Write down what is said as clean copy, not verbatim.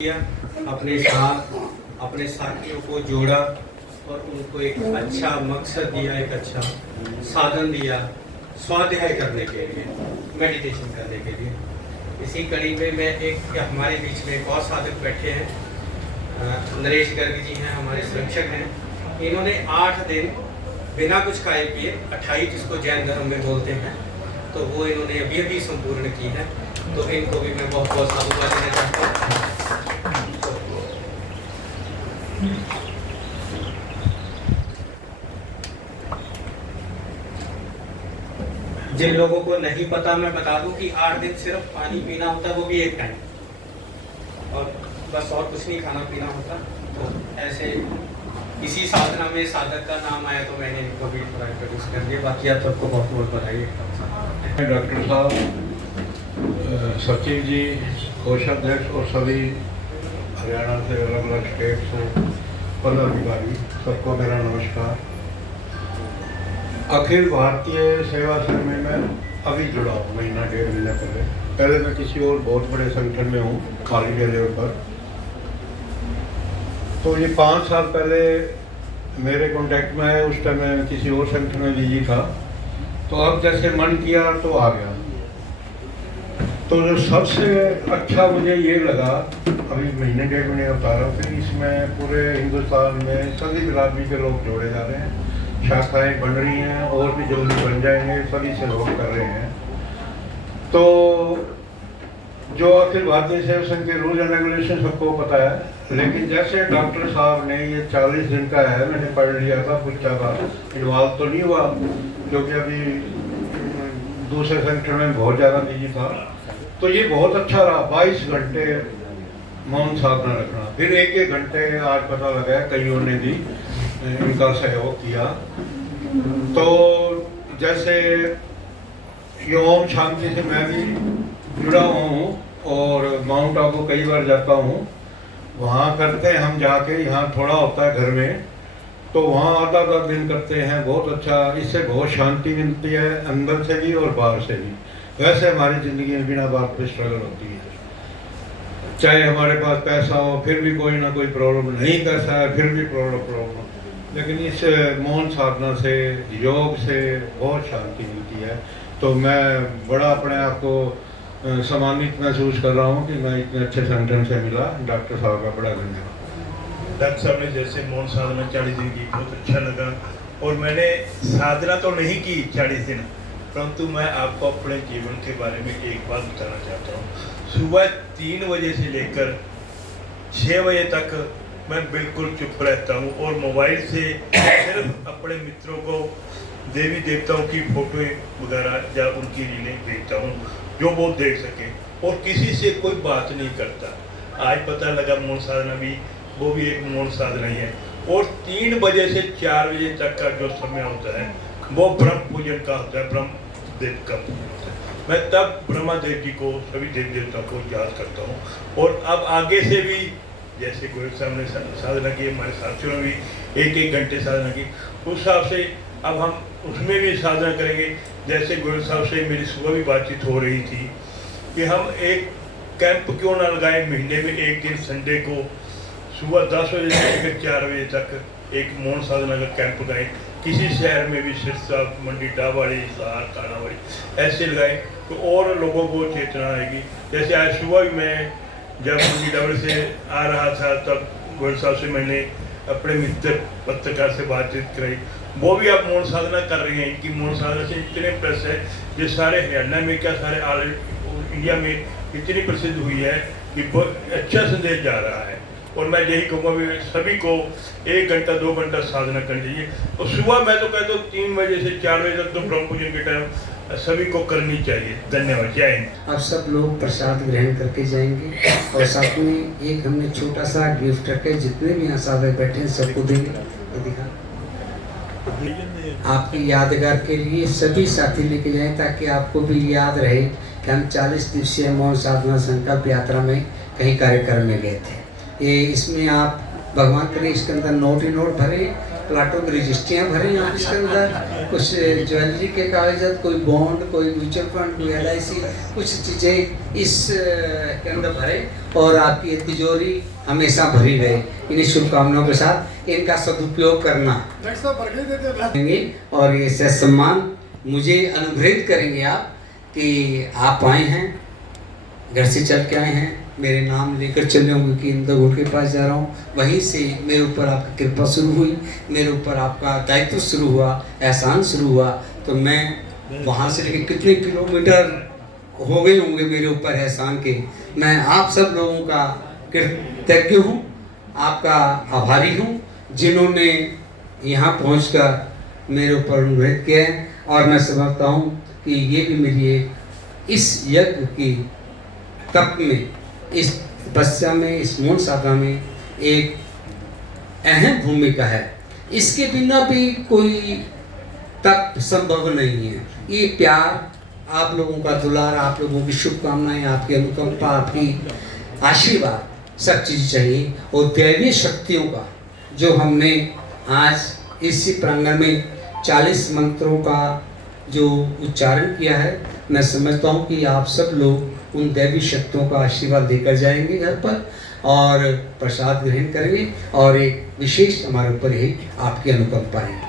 किया, अपने साथियों को जोड़ा और उनको एक अच्छा मकसद दिया, एक अच्छा साधन दिया स्वाध्याय करने के लिए, मेडिटेशन करने के लिए। इसी कड़ी में मैं हमारे बीच में एक और साधक बैठे हैं, नरेश गर्ग जी हैं, हमारे संरक्षक हैं। इन्होंने 8 दिन बिना कुछ खाए पिए 28 जिसको जैन धर्म में बोलते हैं, तो वो इन्होंने अभी संपूर्ण की है। तो इनको भी मैं बहुत बहुत साधुवाद देना चाहता हूँ। जिन लोगों को नहीं पता मैं बता दूं कि 8 दिन सिर्फ पानी पीना होता है, वो भी एक टाइम, और बस और कुछ नहीं खाना पीना होता। तो ऐसे इसी साधना में साधक का नाम आया तो मैंने इनको भी थोड़ा इंट्रोड्यूस कर दिया। बाकी आप सबको बहुत बहुत बधाई। डॉक्टर साहब, सचिव जी, कोषाध्यक्ष और सभी हरियाणा से अलग अलग स्टेट से पदाधिकारी, सबको मेरा नमस्कार। अखिल भारतीय सेवा संघ में मैं अभी जुड़ा हूँ, महीना 1.5 महीना पहले मैं किसी और बहुत बड़े संगठन में हूँ, ऑल इंडिया लेवल पर। तो ये 5 साल पहले मेरे कॉन्टैक्ट में है, उस टाइम मैं किसी और संगठन में बिजी था। तो अब जैसे मन किया तो आ गया। तो जो सबसे अच्छा मुझे ये लगा, अभी महीने 1.5 महीने बता रहा हूँ कि इसमें पूरे हिंदुस्तान में सभी बिरादरी के लोग जोड़े जा रहे हैं, शाखाएं बन रही हैं और भी जल्दी बन जाएंगे, सभी से लोग कर रहे हैं। तो जो अखिल भारतीय सेवा संघ के रूल एंड रेगुलेशन सबको पता है, लेकिन जैसे डॉक्टर साहब ने ये 40 दिन का है, मैंने पढ़ लिया था, पूछा था, इन्वॉल्व तो नहीं हुआ क्योंकि अभी दूसरे संगठन में बहुत ज़्यादा बिजी था। तो ये बहुत अच्छा रहा, 22 घंटे मौन साधना रखना, फिर 1-1 घंटे आज पता लगा कईयों ने भी इनका सहयोग किया। तो जैसे ये ओम शांति से मैं भी जुड़ा हुआ हूँ और माउंट आबू कई बार जाता हूँ, वहाँ करते हैं हम जाके, यहाँ थोड़ा होता है घर में, तो वहाँ आधा दिन करते हैं। बहुत अच्छा, इससे बहुत शांति मिलती है, अंदर से भी और बाहर से भी। वैसे हमारी ज़िंदगी में बिना बात पे स्ट्रगल होती है, चाहे हमारे पास पैसा हो फिर भी कोई ना कोई प्रॉब्लम, नहीं पैसा है फिर भी प्रॉब्लम। लेकिन इस मौन साधना से, योग से बहुत शांति मिलती है। तो मैं बड़ा अपने आप को सम्मानित महसूस कर रहा हूँ कि मैं इतने अच्छे संगठन से मिला। डॉक्टर साहब का बड़ा धन्यवाद। डॉक्टर साहब ने जैसे मौन साधना 40 दिन की, बहुत अच्छा लगा। और मैंने साधना तो नहीं की 40 दिन, परंतु मैं आपको अपने जीवन के बारे में एक बात बताना चाहता हूँ। सुबह 3 बजे से लेकर 6 बजे तक मैं बिल्कुल चुप रहता हूँ और मोबाइल से सिर्फ अपने मित्रों को, देवी देवताओं की फोटो वगैरह या उनकी रीलें देखता हूँ जो वो देख सके, और किसी से कोई बात नहीं करता। आज पता लगा मौन साधना भी, वो भी एक मौन साधना ही है। और 3 बजे से 4 बजे तक का जो समय होता है वो ब्रह्म पूजन का होता है, ब्रह्म देव का पूजन होता है। मैं तब ब्रह्मा देव जी को, सभी देवी देवताओं को याद करता हूँ। और अब आगे से भी जैसे गोयल साहब ने साधना की, हमारे साथियों ने भी 1-1 घंटे साधना की, उस हिसाब से अब हम उसमें भी साधना करेंगे। जैसे गोयल साहब से मेरी सुबह भी बातचीत हो रही थी कि हम एक कैंप क्यों ना लगाएं, महीने में 1 दिन संडे को सुबह 10 बजे से लेकर 4 बजे तक एक मौन साधना का कैंप लगाएं। किसी शहर में भी, सिरसा, मंडी, डावाड़ी, हिसार, कानावाड़ी ऐसे लगाएं तो और लोगों को चेतना आएगी। जैसे आज सुबह भी मैं जब मंडी डावाड़ी से आ रहा था, तब गोयल साहब से मैंने अपने मित्र पत्रकार से बातचीत कराई, वो भी अब मौन साधना कर रहे हैं। इनकी मौन साधना से इतने प्लस है, जो सारे हरियाणा में क्या सारे ऑल इंडिया में इतनी प्रसिद्ध हुई है कि बहुत अच्छा संदेश जा रहा है। और मैं यही कहूँगा भी सभी को 1 घंटा 2 घंटा साधना करनी चाहिए। और सुबह मैं तो कहता हूँ 3 बजे से 4 बजे तक तो ब्रह्म पूजन के टाइम सभी को करनी चाहिए। धन्यवाद। जय हिंद। आप सब लोग प्रसाद ग्रहण करके जाएंगे और साथ में एक हमने छोटा सा गिफ्ट रखे, जितने भी यहाँ साधक बैठे हैं सबको देंगे। तो दिखा, आपकी यादगार के लिए सभी साथी लेके जाएं, ताकि आपको भी याद रहे कि हम 40 दिवसीय मौन साधना संकल्प यात्रा में कहीं कार्यक्रम में गए थे। ये इसमें आप भगवान करे इसके अंदर नोट ही नोट भरे प्लाटों की रजिस्ट्रियाँ भरी हैं ऑफिस के अंदर, कुछ ज्वेलरी के कागजात, कोई बॉन्ड, कोई म्यूचुअल फंड, कोई LIC, कुछ चीज़ें इस के अंदर भरे और आपकी ये तिजोरी हमेशा भरी रहे। इन्हीं शुभकामनाओं के साथ इनका सदुपयोग करना और ये सम्मान मुझे अनुग्रहित करेंगे आप कि आप आए हैं, घर से चल के आए हैं, मेरे नाम लेकर चले होंगे कि इंद्रघोट के पास जा रहा हूँ, वहीं से मेरे ऊपर आपकी कृपा शुरू हुई, मेरे ऊपर आपका दायित्व शुरू हुआ, एहसान शुरू हुआ। तो मैं वहाँ से लेकर कितने किलोमीटर हो गए होंगे मेरे ऊपर एहसान के। मैं आप सब लोगों का कृतज्ञ हूँ, आपका आभारी हूँ जिन्होंने यहाँ पहुँचकर मेरे ऊपर अनुग्रहित किया है। और मैं समझता हूँ कि ये भी मेरी एक इस यज्ञ की तप में, इस तपस्या में, इस मौन साधना में एक अहम भूमिका है। इसके बिना भी कोई तप संभव नहीं है। ये प्यार, आप लोगों का दुलार, आप लोगों की शुभकामनाएं, आपकी अनुकंपा, आपकी आशीर्वाद, सब चीज़ चाहिए। और दैवीय शक्तियों का जो हमने आज इसी प्रांगण में 40 मंत्रों का जो उच्चारण किया है, मैं समझता हूँ कि आप सब लोग उन दैवी शक्तियों का आशीर्वाद लेकर जाएंगे घर पर और प्रसाद ग्रहण करेंगे। और एक विशेष हमारे ऊपर ही आपकी अनुकंपा है।